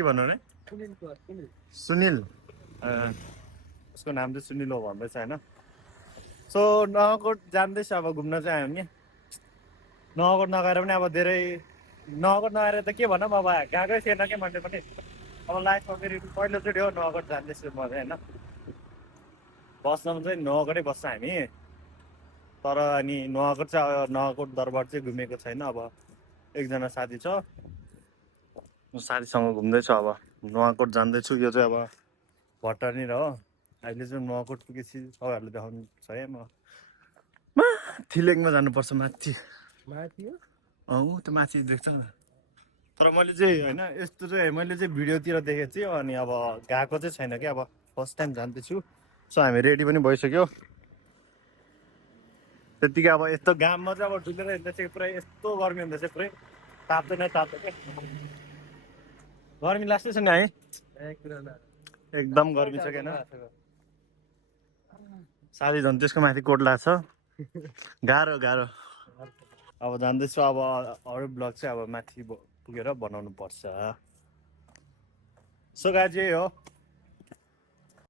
के भन्नु रे सुनिल उसको नाम चाहिँ सुनिल हो भन्दैछ होइन सो नगरकोट जान्दैछ अब घुम्न चाहिँ हामी नगरकोट नगएर पनि अब धेरै नगरकोट नगएर त के भनौँ अब गएकै थिएन क्या मैले पनि अब लाइफमा फेरि पहिलोचोटि हो नगरकोट जान्दैछु म चाहिँ होइन बस्नमा चाहिँ नगरकोटै बस्छ हामी तर अनि नगरकोट चाहिँ नगरकोट दरबार चाहिँ घुमेको छैन अब एकजना साथी छ म साथीसँग घुम्दैछु अब नुवाकोट जान्दैछु यो चाहिँ अब भट्टानिर हो अहिले चाहिँ नुवाकोट पुगेपछि तपाईँहरूले देखाउनु छ है म माथि लेकमा जानुपर्छ माथि त्यो माथि देख्छ तर मैले चाहिँ होइन यस्तो चाहिँ मैले चाहिँ भिडियोतिर देखेको थिएँ अनि अब गएको चाहिँ छैन क्या अब फर्स्ट टाइम जान्दैछु सो हामी रेडी पनि भइसक्यो त्यतिकै अब यस्तो घाममा चाहिँ अब डुलेर हिँड्दा चाहिँ पुरै यस्तो गर्मी हुँदा चाहिँ पुरै ताप्दैन क्या गर्मी लाग्छ नि है एकदम गर्मी छ क्या साथी झन् त्यसको माथि कोट लाग्छ गाह्रो अब जान्दैछु अब अरू ब्लग चाहिँ अब माथि पुगेर बनाउनु पर्छ सो गाजी यही हो